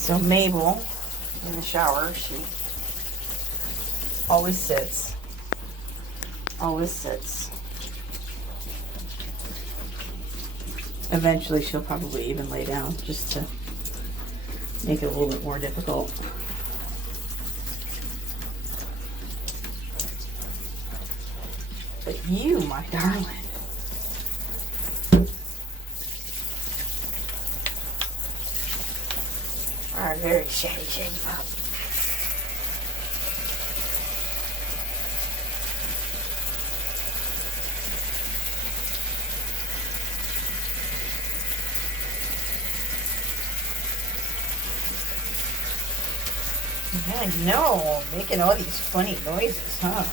So Mabel, in the shower, she always sits. Always sits. Eventually she'll probably even lay down just to make it a little bit more difficult. But you, my darling, are a very shaggy pup. Yeah, I know, making all these funny noises, huh?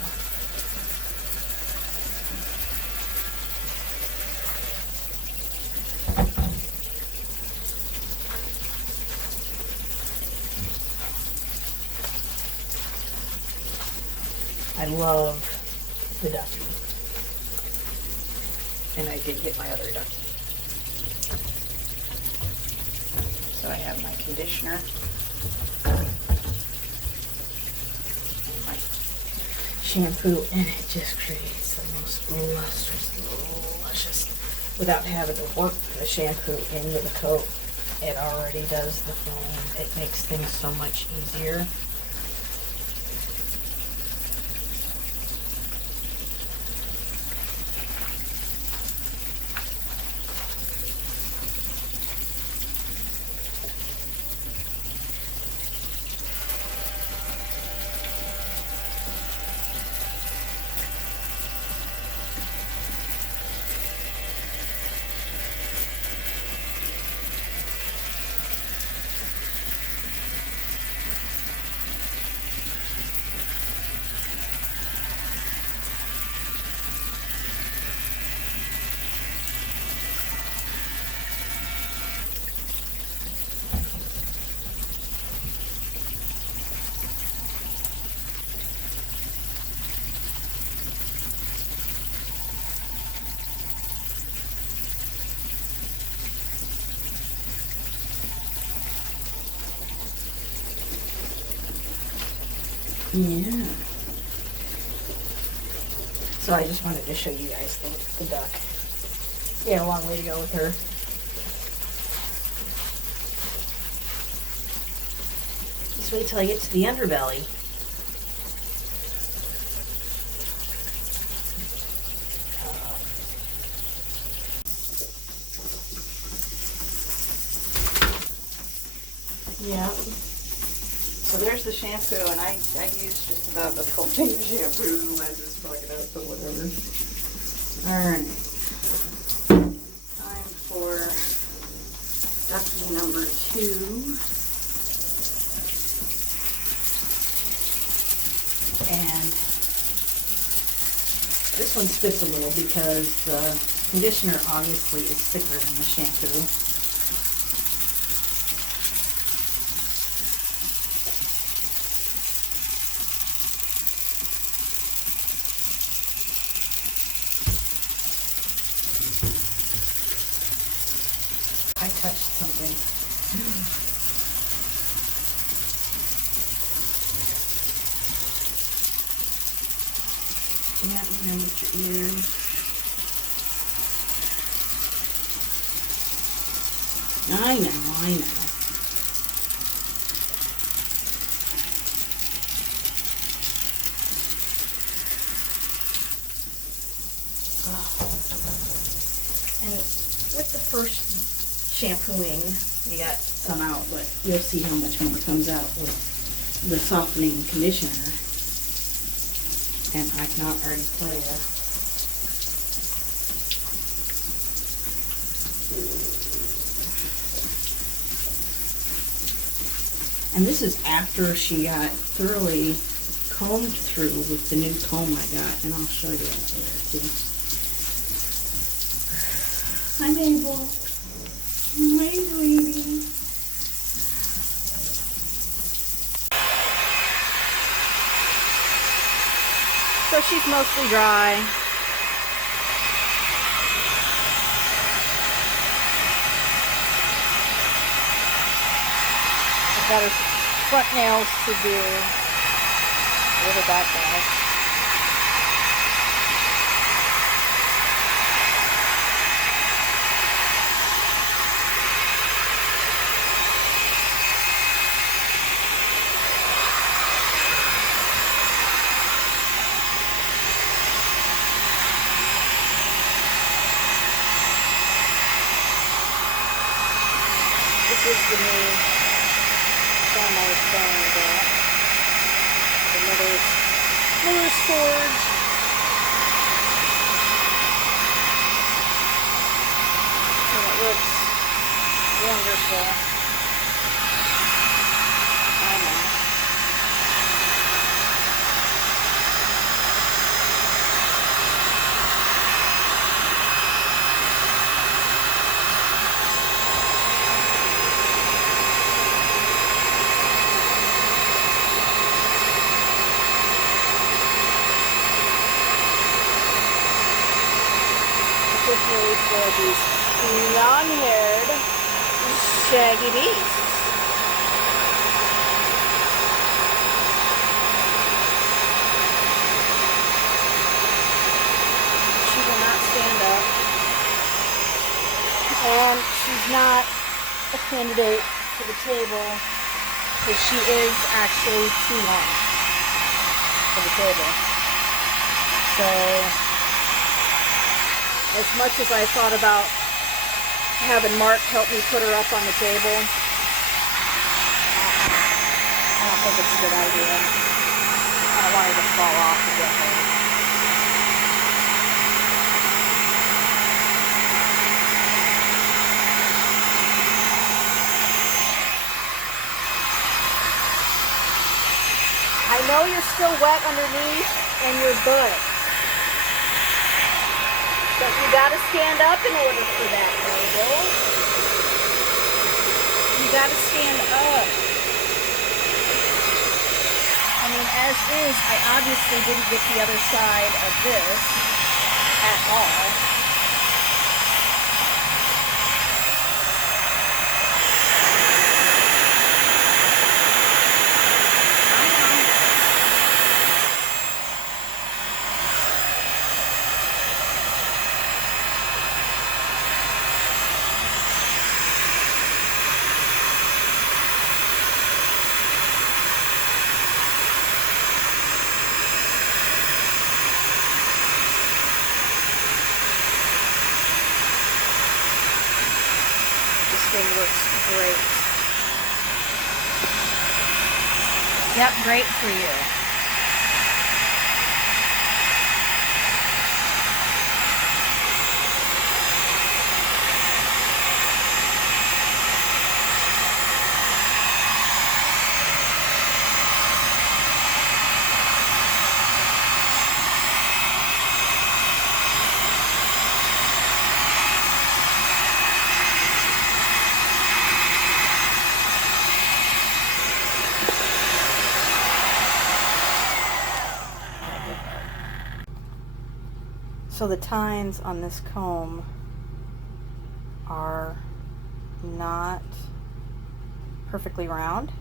I love the ducky. And I did get my other ducky. So I have my conditioner. Shampoo, and it just creates the most luscious, without having to work the shampoo into the coat. It already does the foam. It makes things so much easier. Yeah. So I just wanted to show you guys the duck. Yeah, a long way to go with her. Just wait till I get to the underbelly. Yeah. So there's the shampoo, and I use just about the foaming shampoo. I just fuck it up, but whatever. Alright. Time for ducky number 2. And this one spits a little because the conditioner obviously is thicker than the shampoo. I touched something. Yeah, you know, with your ears. I know. Oh. And with the first shampooing, we got some out, but you'll see how much more comes out with the softening conditioner. And I cannot already tell you. And this is after she got thoroughly combed through with the new comb I got, and I'll show you that later too. Hi, Mabel. Hi, sweetie. So she's mostly dry. Got her front nails to do. What did that guy? This is the new thumb I was saying about. Another storage. And it looks wonderful. I know. Especially for these long-haired, shaggy beasts. She will not stand up, and she's not a candidate for the table because she is actually too long for the table. So, as much as I thought about having Mark help me put her up on the table, I don't think it's a good idea. I don't want her to fall off and get hurt. I know you're still wet underneath and your butt. But you gotta stand up in order for that, Mabel. You gotta stand up. I mean, as is, I obviously didn't get the other side of this at all. This thing looks great. Yep, great for you. So the tines on this comb are not perfectly round.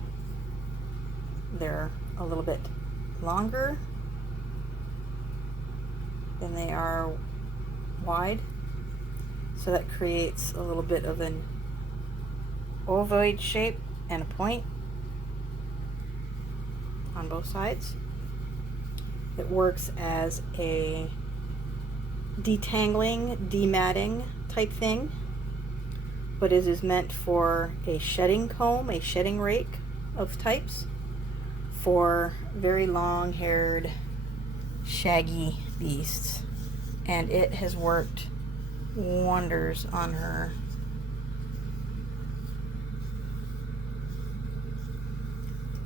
They're a little bit longer than they are wide. So that creates a little bit of an ovoid shape and a point on both sides. It works as a detangling, dematting type thing, but it is meant for a shedding comb, a shedding rake of types for very long-haired, shaggy beasts, and it has worked wonders on her.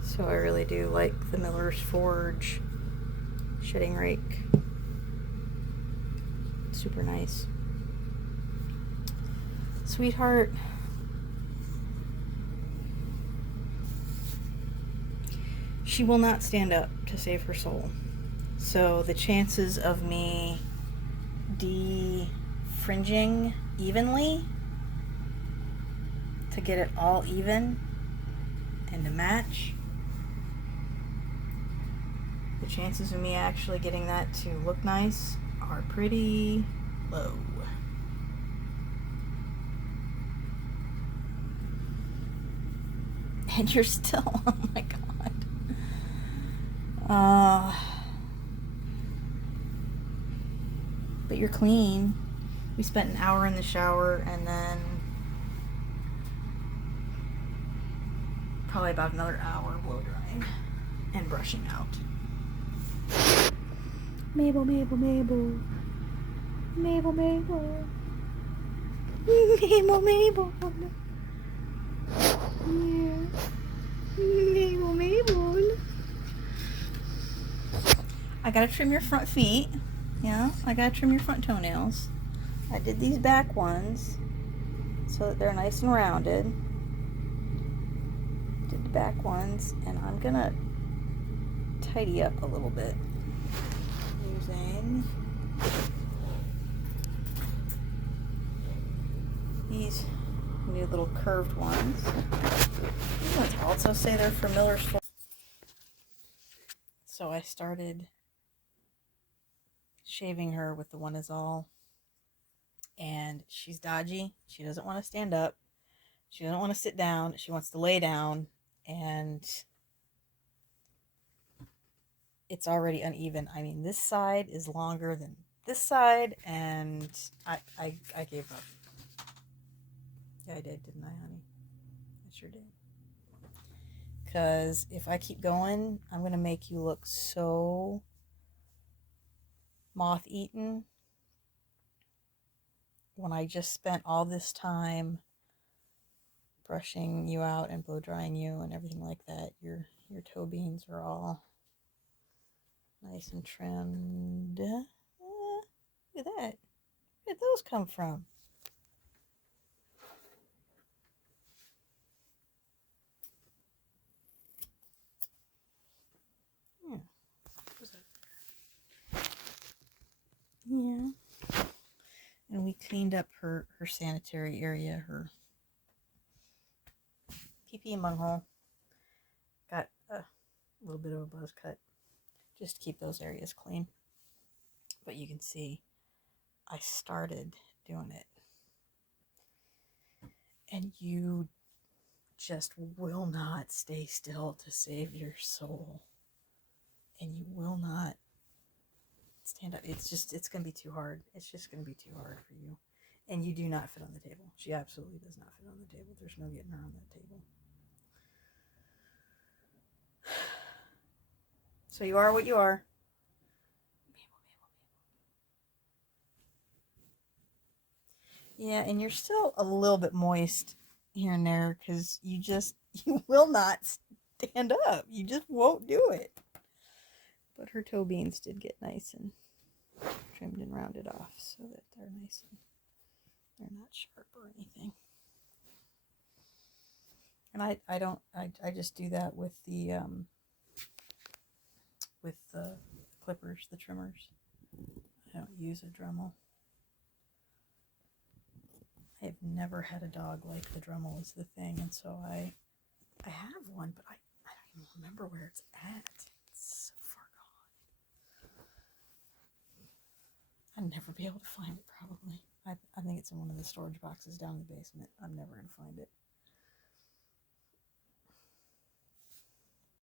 So I really do like the Miller's Forge shedding rake. Super nice. Sweetheart. She will not stand up to save her soul. So the chances of me defringing evenly to get it all even and to match, the chances of me actually getting that to look nice are pretty low. And you're still, oh my god. But you're clean. We spent an hour in the shower and then probably about another hour blow drying and brushing out. Mabel, Mabel, Mabel. Mabel, Mabel. Mabel, Mabel. Yeah. Mabel, Mabel. I gotta trim your front feet. Yeah, I gotta trim your front toenails. I did these back ones so that they're nice and rounded. Did the back ones, and I'm gonna tidy up a little bit using these new little curved ones. Let's also say they're for Miller's Floor. So I started shaving her with the one is all, and she's dodgy. She doesn't want to stand up. She doesn't want to sit down. She wants to lay down, and it's already uneven. I mean, this side is longer than this side, and I gave up. Yeah, I did, didn't I, honey? I sure did. Because if I keep going, I'm going to make you look so moth-eaten when I just spent all this time brushing you out and blow drying you and everything like that. Your toe beans are all nice and trimmed. Look at that. Where did those come from? Yeah. Yeah. And we cleaned up her sanitary area, her pee-pee and bunghole. Got a little bit of a buzz cut just to keep those areas clean. But you can see I started doing it. And you just will not stay still to save your soul. And you will not stand up. It's going to be too hard. It's just going to be too hard for you. And you do not fit on the table. She absolutely does not fit on the table. There's no getting her on that table. So you are what you are. Yeah, and you're still a little bit moist here and there because you will not stand up. You just won't do it. But her toe beans did get nice and trimmed and rounded off so that they're nice and they're not sharp or anything. And I just do that with the clippers, the trimmers. I don't use a Dremel. I've never had a dog like the Dremel is the thing, and so I have one, but I don't even remember where it's at. It's so far gone. I'd never be able to find it, probably. I think it's in one of the storage boxes down in the basement. I'm never going to find it.